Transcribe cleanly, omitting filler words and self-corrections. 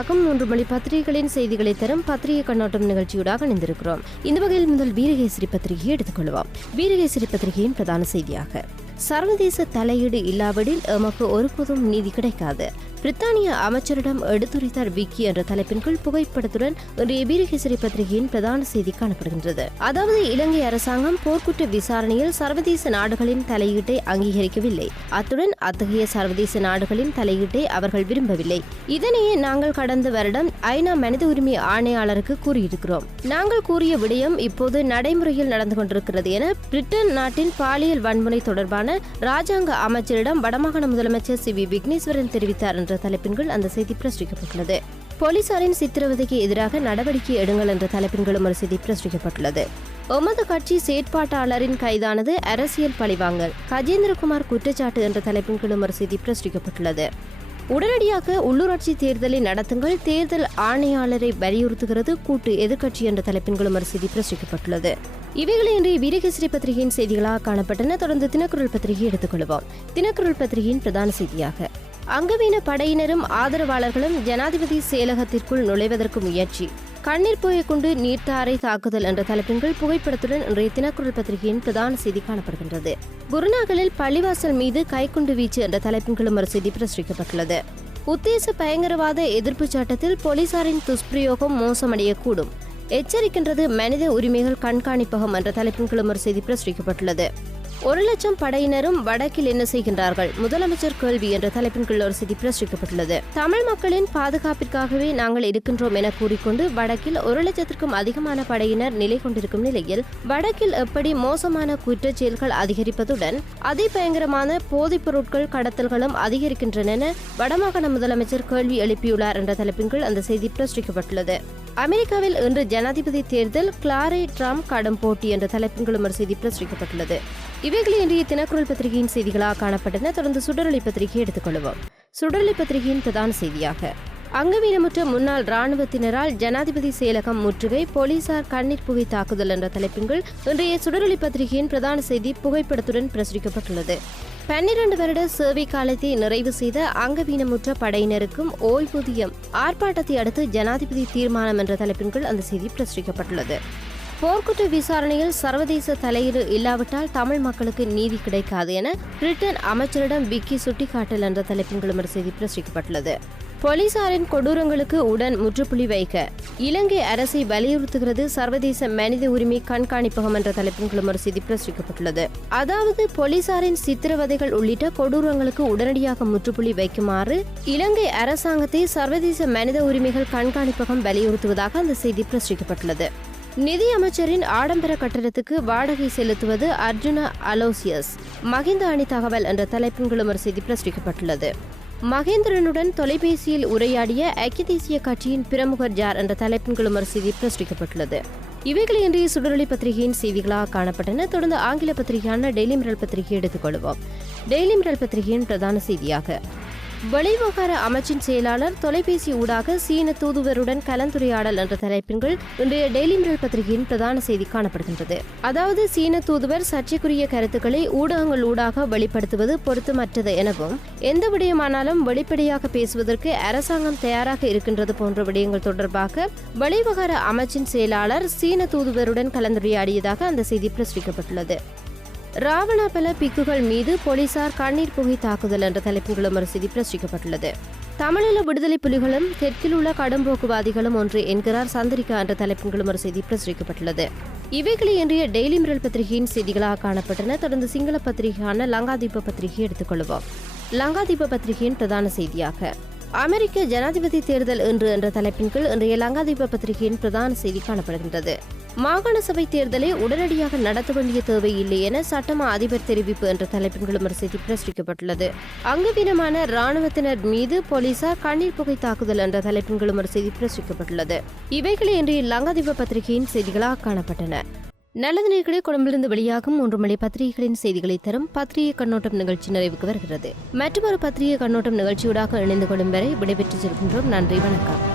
வெளியாகும் 3 மணி பத்திரிகைகளின் செய்திகளை தரும் பத்திரிகை கண்ணோட்டம் நிகழ்ச்சியூடாக இணைந்திருக்கிறோம். இந்த வகையில் முதல் வீரகேசரி பத்திரிகையை எடுத்துக்கொள்வோம். வீரகேசரி பத்திரிகையின் பிரதான செய்தியாக சர்வதேச தலையீடு இல்லாவிடில் எமக்கு ஒருபோதும் நீதி கிடைக்காது. பிரித்தானிய அமைச்சரிடம் எடுத்துரைத்தார் விக்கி என்ற தலைப்பின் கீழ் புகைப்படத்துடன் இன்றைய வீரகேசரி பத்திரிகையின் பிரதான செய்தி காணப்படுகின்றது. அதாவது இலங்கை அரசாங்கம் போர்க்குற்ற விசாரணையில் சர்வதேச நாடுகளின் தலையீட்டை அங்கீகரிக்கவில்லை. அத்துடன் அத்தகைய சர்வதேச நாடுகளின் தலையீட்டை அவர்கள் விரும்பவில்லை. இதனையே நாங்கள் கடந்த வருடம் ஐநா மனித உரிமை ஆணையாளருக்கு கூறியிருக்கிறோம். நாங்கள் கூறிய விடயம் இப்போது நடைமுறையில் நடந்து கொண்டிருக்கிறது என பிரிட்டன் நாட்டின் பாலியல் வன்முறை தொடர்பான ராஜாங்க அமைச்சரிடம் வடமாகாண முதலமைச்சர் சி வி விக்னேஸ்வரன் தெரிவித்தார் என்ற தலைப்பின் கீழ் அந்த செய்தி பிரசுரிக்கப்பட்டுள்ளது. போலீசாரின் சித்திரவதைக்கு எதிராக நடவடிக்கை எடுங்கள் என்ற தலைப்பின் கீழும் ஒரு செய்தி பிரசுரிக்கப்பட்டுள்ளது. எமது கட்சி செயற்பாட்டாளரின் கைதானது அரசியல் பழிவாங்கல், கஜேந்திரகுமார் குற்றச்சாட்டு என்ற தலைப்பின் கீழும் ஒரு செய்தி பிரசுரிக்கப்பட்டுள்ளது. உடனடியாக உள்ளூராட்சி தேர்தலை நடத்துங்கள், தேர்தல் ஆணையாளரை வலியுறுத்துகிறது கூட்டு எதிர்க்கட்சி என்ற தலைப்பின் கீழும் ஒரு செய்தி பிரசுரிக்கப்பட்டுள்ளது. இவைகளை இன்றைய வீரகேசரி பத்திரிகையின் செய்திகளாக காணப்பட்டன. தொடர்ந்து தினக்குரல் பத்திரிகையை எடுத்துக்கொள்வோம். தினக்குரல் பத்திரிகையின் பிரதான செய்தியாக அங்கவீன படையினரும் ஆதரவாளர்களும் ஜனாதிபதி செயலகத்திற்குள் நுழைவதற்கு முயற்சி, கண்ணீர் புகை கொண்டு நீர்த்தாரை தாக்குதல் என்ற தலைப்பின் கீழ் புகைப்படத்துடன் இன்றைய தினக்குரல் பத்திரிகையின் பிரதான செய்தி காணப்படுகின்றது. குருநாகலில் பள்ளிவாசல் மீது கைக்குண்டு வீச்சு என்ற தலைப்பின் கீழும் ஒரு செய்தி பிரசுரிக்கப்பட்டுள்ளது. உத்தேச பயங்கரவாத எதிர்ப்பு சட்டத்தில் போலீசாரின் துஷ்பிரயோகம் மோசமடையக்கூடும், எச்சரிக்கின்றது மனித உரிமைகள் கண்காணிப்பகம் என்ற தலைப்பின் கீழும் ஒரு செய்தி பிரசுரிக்கப்பட்டுள்ளது. 1,00,000 படையினரும் வடக்கில் என்ன செய்கின்றார்கள், முதலமைச்சர் கேள்வி என்ற தலைப்பின் கீழ் ஒரு செய்தி பிரசுரிக்கப்பட்டுள்ளது. தமிழ் மக்களின் பாதுகாப்பிற்காகவே நாங்கள் இருக்கின்றோம் என கூறிக்கொண்டு வடக்கில் 1,00,000க்கும் அதிகமான படையினர் நிலை கொண்டிருக்கும் நிலையில் வடக்கில் எப்படி மோசமான குற்றச் செயல்கள் அதிகரிப்பதுடன் அதிபயங்கரமான போதைப் பொருட்கள் கடத்தல்களும் அதிகரிக்கின்றன என வடமாகாண முதலமைச்சர் கேள்வி எழுப்பியுள்ளார் என்ற தலைப்பின் கீழ் அந்த செய்தி பிரசுரிக்கப்பட்டுள்ளது. அமெரிக்காவில் இன்று ஜனாதிபதி தேர்தல், கிளாரை ட்ரம்ப் கடும் போட்டி என்ற தலைப்பின் கீழும் ஒரு செய்தி பிரசுரிக்கப்பட்டுள்ளது. இவைகளை இன்றைய தினக்குரல் பத்திரிகையின் செய்திகளாக காணப்பட்டன. தொடர்ந்து சுடரொளி பத்திரிகையை எடுத்துக்கொள்வோம். சுடரொளி பத்திரிகையின் பிரதான செய்தியாக அங்கவீனமுற்ற முன்னாள் ராணுவத்தினரால் ஜனாதிபதி செயலகம் முற்றுகை, போலீசார் கண்ணீர் புகை தாக்குதல் என்ற தலைப்பின் கீழ் இன்றைய சுடரொளி பத்திரிகையின் பிரதான செய்தி புகைப்படத்துடன் பிரசுரிக்கப்பட்டுள்ளது. 12 வருட சேவை காலத்தை நிறைவு செய்த அங்கவீனமுற்ற படையினருக்கும் ஓய்வூதியம் ஆர்ப்பாட்டத்தை அடுத்து ஜனாதிபதி தீர்மானம் என்ற தலைப்பின் கீழ் அந்த செய்தி பிரசுரிக்கப்பட்டுள்ளது. போர்க்குற்ற விசாரணையில் சர்வதேச தலையீடு இல்லாவிட்டால் தமிழ் மக்களுக்கு நீதி கிடைக்காது என பிரிட்டன் அமைச்சரிடம் விக்கி சுட்டிக்காட்டல் என்ற தலைப்பின் கீழ் ஒரு செய்தி பிரசுரிக்கப்பட்டுள்ளது. போலீசாரின் கொடூரங்களுக்கு உடன் முற்றுப்புள்ளி வைக்க இலங்கை அரசை வலியுறுத்துகிறது சர்வதேச மனித உரிமை கண்காணிப்பகம் என்ற தலைப்பின் கீழ் ஒரு செய்தி பிரசுரிக்கப்பட்டுள்ளது. அதாவது போலீசாரின் சித்திரவதைகள் உள்ளிட்ட கொடூரங்களுக்கு உடனடியாக முற்றுப்புள்ளி வைக்குமாறு இலங்கை அரசாங்கத்தை சர்வதேச மனித உரிமைகள் கண்காணிப்பகம் வலியுறுத்துவதாக அந்த செய்தி பிரசுரிக்கப்பட்டுள்ளது. நிதி அமைச்சரின் ஆடம்பர கட்டடத்துக்கு வாடகை செலுத்துவது அர்ஜுனா அலோசியஸ், மகிந்த அணி தகவல் என்ற தலைப்பின் கீழ் ஒரு செய்தி பிரசுரிக்கப்பட்டுள்ளது. மகேந்திரனுடன் தொலைபேசியில் உரையாடிய ஐக்கிய தேசிய கட்சியின் பிரமுகர் ஜார் என்ற தலைப்பின் கீழ் ஒரு செய்தி பிரசுரிக்கப்பட்டுள்ளது. இவைகளை இன்றைய சுடரொளி பத்திரிகையின் செய்திகளாக காணப்பட்டன. தொடர்ந்து ஆங்கில பத்திரிகையான டெய்லி மிரர் பத்திரிகையை எடுத்துக்கொள்வோம். டெய்லி மிரர் பத்திரிகையின் பிரதான செய்தியாக வெளிவிவகார அமைச்சின் செயலாளர் தொலைபேசி ஊடாக சீன தூதுவருடன் கலந்துரையாடல் என்ற தலைப்பின் கீழ் இன்றைய டெய்லி மிரர் பத்திரிகையின் பிரதான செய்தி காணப்படுகின்றது. அதாவது சீன தூதுவர் சர்ச்சைக்குரிய கருத்துக்களை ஊடகங்கள் ஊடாக வெளிப்படுத்துவது பொருத்தமற்றது எனவும் எந்த விடயமானாலும் வெளிப்படையாக பேசுவதற்கு அரசாங்கம் தயாராக இருக்கின்றது போன்ற விடயங்கள் தொடர்பாக வெளிவிவகார அமைச்சின் செயலாளர் சீன தூதுவருடன் கலந்துரையாடியதாக அந்த செய்தி பிரசுரிக்கப்பட்டுள்ளது. ராவணபல பிக்குகள் மீது போலீசார் கண்ணீர் புகை தாக்குதல் என்ற தலைப்பின் கீழ் ஒரு செய்தி பிரசுரிக்கப்பட்டுள்ளது. தமிழீழ விடுதலை புலிகளும் தெற்கில் உள்ள கடும்போக்குவாதிகளும் ஒன்று என்கிறார் சந்திரிகா என்ற தலைப்பின் கீழ் ஒரு செய்தி பிரசுரிக்கப்பட்டுள்ளது. இவைகளை இன்றைய டெய்லி மிரர் பத்திரிகையின் செய்திகளாக காணப்பட்டன. தொடர்ந்து சிங்கள பத்திரிகையான லங்காதீப பத்திரிகையை எடுத்துக்கொள்வோம். லங்காதீப பத்திரிகையின் பிரதான செய்தியாக அமெரிக்க ஜனாதிபதி தேர்தல் இன்று என்ற தலைப்பின் கீழ் இன்றைய லங்காதீப பத்திரிகையின் பிரதான செய்தி காணப்படுகின்றது. மாகாண சபை தேர்தலை உடனடியாக நடத்த வேண்டிய தேவை இல்லை என சட்டமா அதிபர் தெரிவிப்பு என்ற தலைப்பின் கீழ் ஒரு செய்தி பிரசுரிக்கப்பட்டுள்ளது. அங்கவீனமான ராணுவத்தினர் மீது போலீசார் கண்ணீர் புகை தாக்குதல் என்ற தலைப்பின் கீழ் ஒரு செய்தி பிரசுரிக்கப்பட்டுள்ளது. இவைகளை இன்றைய லங்காதீப பத்திரிகையின் செய்திகளாக காணப்பட்டன. நல்லது நேயர்களே, கொழும்பிலிருந்து வெளியாகும் 3 மணி பத்திரிகைகளின் செய்திகளை தரும் பத்திரிகை கண்ணோட்டம் நிகழ்ச்சி நிறைவுக்கு வருகிறது. மற்றொரு பத்திரிகை கண்ணோட்டம் நிகழ்ச்சியூடாக இணைந்து கொள்ளும் வரை விடைபெற்று செல்கின்றோம். நன்றி, வணக்கம்.